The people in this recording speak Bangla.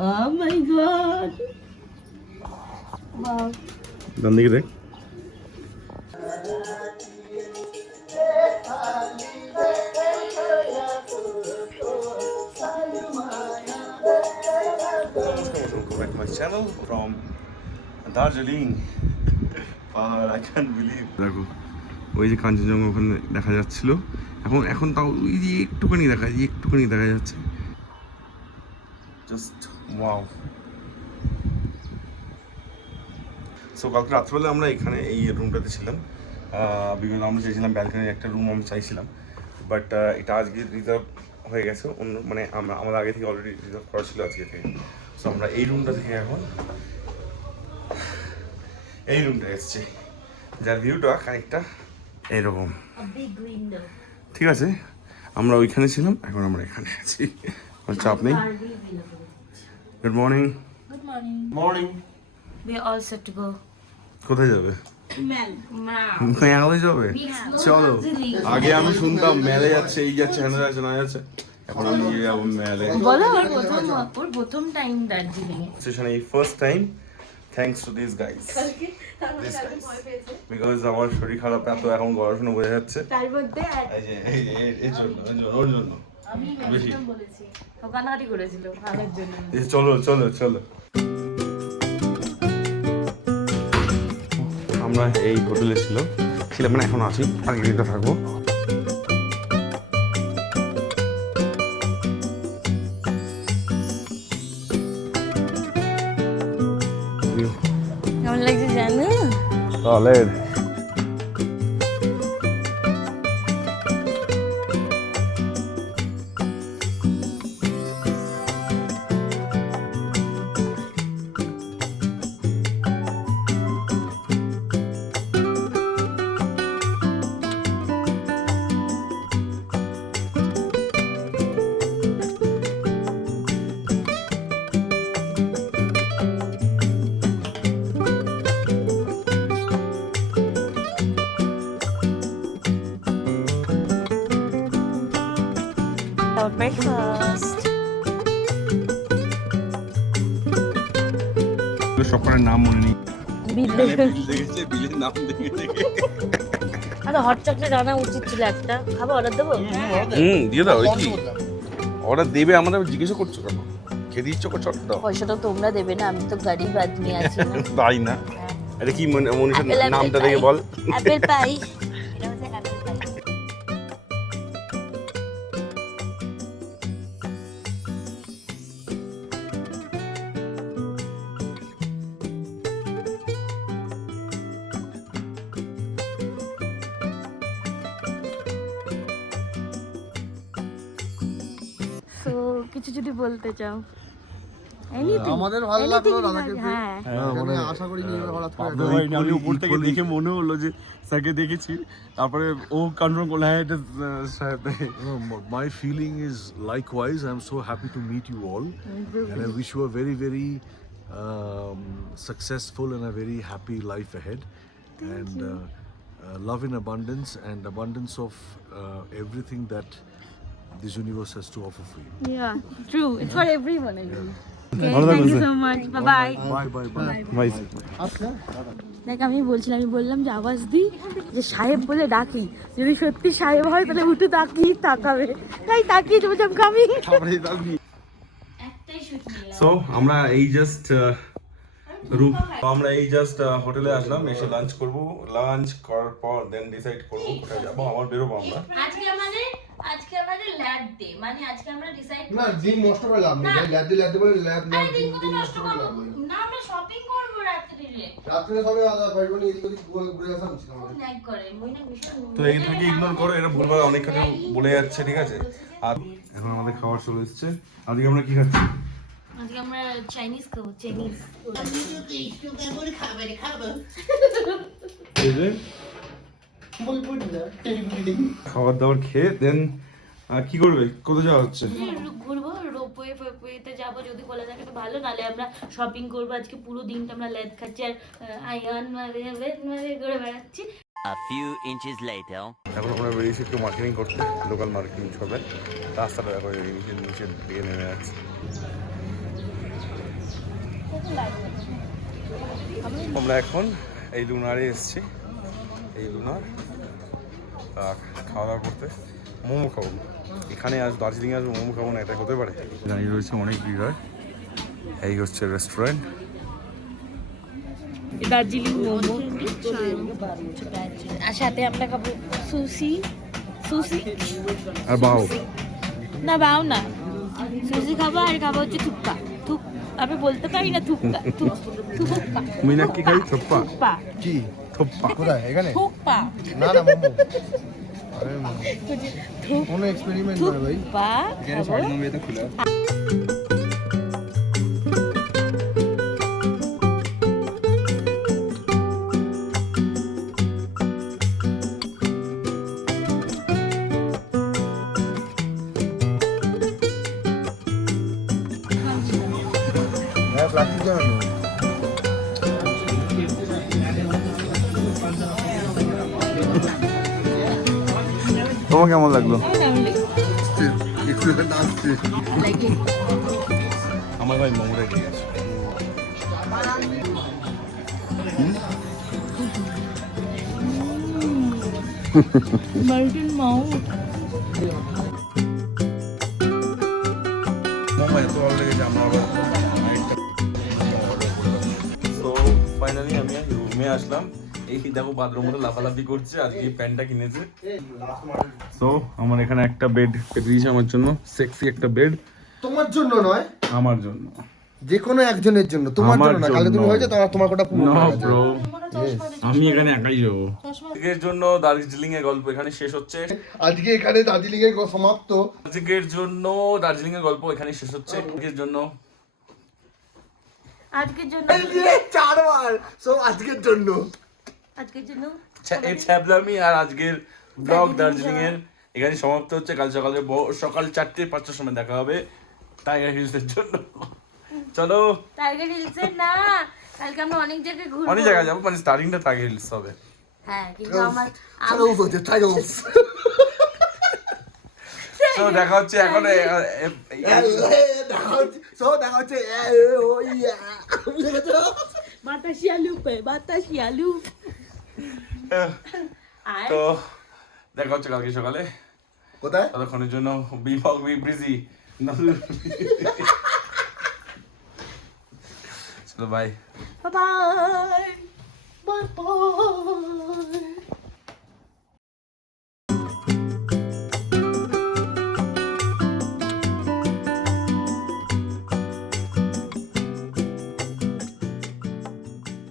Oh my god. Wow. गंदगी देख। Back to my channel from Darjeeling. I can't believe. দেখো ওই যে কাঞ্চনজঙ্ঘা ওখানে দেখা যাচ্ছিল, এখন তাও ওই যে একটুখানি দেখা যাচ্ছে। Just wow. সো কালকে রাত্রেবেলা আমরা এখানে এই রুমটাতে ছিলাম, বিকজ আমরা চাইছিলাম ব্যালকনির একটা রুম আমি চাইছিলাম, বাট এটা আজকে রিজার্ভ হয়ে গেছে অন্য, মানে আমাদের আগে থেকে অলরেডি রিজার্ভ করা ছিল আজকে থেকে। সো আমরা এই রুমটা থেকে এখন এই রুমটা এসেছি, যার ভিউটা খানিকটা এইরকম। ঠিক আছে, আমরা ওইখানে ছিলাম, এখন আমরা এখানে আছি, চাপ নেই। Good morning. Good morning. Morning. We are all set to go. কোথায় যাবে? Mel. যাবে? চলো। আগে আমি শুনতাম মেলে যাচ্ছে, এই যাচ্ছে, হ্যাঁ যাচ্ছে, না যাচ্ছে, এখন আমি নিয়ে যাবো মেলে। বলো ওর প্রথম টাইম দার্জিলিং এ। সেশনে এই first time, thanks to this guys. Because আমার শরীর খারাপ, এত এখন গড়াশোনা বোঝা যাচ্ছে। তার মধ্যে এই জন্য ওর জন্য আমি একদম বলেছি ও কানাডি করেছিল ভালোর জন্য। চলো আমরা এই হোটেলে ছিলাম, মানে এখন আছি, আগে দিনটা থাকবো। কেমন লাগছে জানো? সলিড। Our breakfast. সকালের নাম মনে নেই। বিলের নাম দেখে আরে হট চকলেট আনা উচিত ছিল একটা। খাবার অর্ডার দেবো? দিয়ে দাও। ওই কি অর্ডার দেবে, আমাদের জিজ্ঞাসা করছো কেন? খেতে ইচ্ছা করছো অর্ডার দাও। পয়সাটা তোমরা দেবে না, আমি তো গরিব আদমি আছি না। তাই না? এটা কি মনীষার নামটা দেখে বল। Apple pie. তো কিছু যদি বলতে চাও? আমাদের ভালো লাগলো দাদাকে, হ্যাঁ মানে আশা করি নি হঠাৎ করে আমি উপর থেকে দেখে মনে হলো যে স্যারকে দেখেছি, তারপরে ও কনফার্ম করলো হ্যাঁ এটা sir. my feeling is likewise. I'm so happy to meet you all, and I wish you a very very successful and a very happy life ahead. And love in abundance, and abundance of everything that this universe has to offer for you. Yeah, true. It's for everyone, I mean. Okay, thank you so much. Bye bye. Bye. দেখ আমি বললাম যে আওয়াজ দিই যে সাহেব বলে ডাকি, যদি সত্যি সাহেব হয় তাহলে উঠে তাকাবে, তাই তাকিয়ে চুপচাপ খাবি। সো আমরা এই জাস্ট হোটেলে আসলাম, এসে লাঞ্চ করবো, লাঞ্চ করার পর দেন ডিসাইড করবো কোথায় যাবো। আবার বেরোবো আমরা। আজকে আমাদের ল্যাব ডে, মানে আজকে আমরা ডিসাইড না দিন নষ্ট করে লাভ নেই, ল্যাব বলে ল্যাব দিন নষ্ট করে লাভ নেই। না আমরা শপিং করব রাত্রিরে সবে আদা ভাইবোন এদিক ওদিক ঘুরে আসা উচিত আমাদের। ন্যাক করে মইনা ভীষণ। তো এটাকে ইগনোর করো, এটা ভুলভাল অনেক কিছু বলে যাচ্ছে, ঠিক আছে? আর এখন আমাদের খাবার চলে এসেছে। আজকে আমরা কি খাচ্ছি? আজকে আমরা চাইনিজ খাবো, চাইনিজ। খাবার দাবার খেয়ে দেন কি করবে, কোথায় যাওয়া হচ্ছে? ঘুরবো, রোপওয়ে ফোপওয়েতে যাবো, যদি খোলা থাকে তো ভালো, নাহলে আমরা শপিং করবো। আজকে পুরো দিনটা আমরা লেদ খাচ্ছি আর আইয়ান মারে করে বেড়াচ্ছি। A few inches later. এখন আমরা বেরিয়েছি একটু মার্কেটিং করতে, লোকাল মার্কেটিং হবে। রাস্তাটা দেখো নিচে দিকে নেমে যাচ্ছে। আমরা এখন এই লুনারে এসেছি, এই লুনার খাওয়া দাওয়া করতে। মোমো খাবো এখানে, আজ দার্জিলিং আসবো, মোমো খাবো না, এটা হতে পারে? দাঁড়িয়ে রয়েছে অনেক ভিড় হয়। এই হচ্ছে রেস্টুরেন্ট, দার্জিলিং মোমো, আর সাথে আমরা খাবো সুশি। সুশি আর বাও না, বাও না, সুশি খাবো। আর খাবো হচ্ছে থুপ্পা। আমি বলতে পারি না, থুপ্পা থুপ্পা। মীনাক্ষী খাই থোপ্পা। থুপ্পা কি থোপ্পা কোথায় এখানে? থুপ্পা না না মোমো। আরে কোনো এক্সপেরিমেন্ট করে ভাই। থুপ্পা খাবো। হ্যাঁ প্লাস্টিক জানো। তোমার কেমন লাগলো? আমার ভাই মোমো রেখে গেছে। মার্টিন মাউ মোমো এত ভালো লেগেছে, আমরা আবার তো ফাইনালি আমি রুমে আসলাম। এই দেখো বাথরুম মতো লাফালাফি করছে, আজকে এই প্যান্টটা কিনেছে। তো আমার এখানে একটা বেড দিয়েছে আমার জন্য, সেক্সি একটা বেড। তোমার জন্য নয়, আমার জন্য, যে কোনো একজনের জন্য, তোমার আমার জন্য না। কালকে তুমি জন্য। হয়েছে তোমার কথা পুরো না ব্রো, আমি এখানে একাই যাবো। আজকের জন্য দার্জিলিং এর গল্প এখানে শেষ হচ্ছে। আজকে এখানে দার্জিলিং এর সমাপ্ত। আজকের জন্য দার্জিলিং এর গল্প এখানে শেষ হচ্ছে। আজকের জন্য চারবার সো আজকের জন্য এই ছ্যাবলামি আর আজকের ব্লগ দার্জিলিং এর এখানে সমাপ্ত হচ্ছে। কাল সকালে সকাল 4:05টার সময় দেখা হবে টাইগার হিলসের জন্য। চলো, টাইগার হিলসে না, কালকে আমরা অনেক জায়গায় ঘুরবো, অনেক জায়গায় যাবো, মানে স্টার্টিংটা টাইগার হিলস হবে। হ্যাঁ, কিন্তু আমার টাইগার্স তো দেখা হচ্ছে এখন দেখা হচ্ছে বাতাসিয়ালু তো দেখা হচ্ছে কালকে সকালে। কোথায়? ততক্ষণের জন্য বি ব্রিজি। চলো বাই বাই বাই বাই।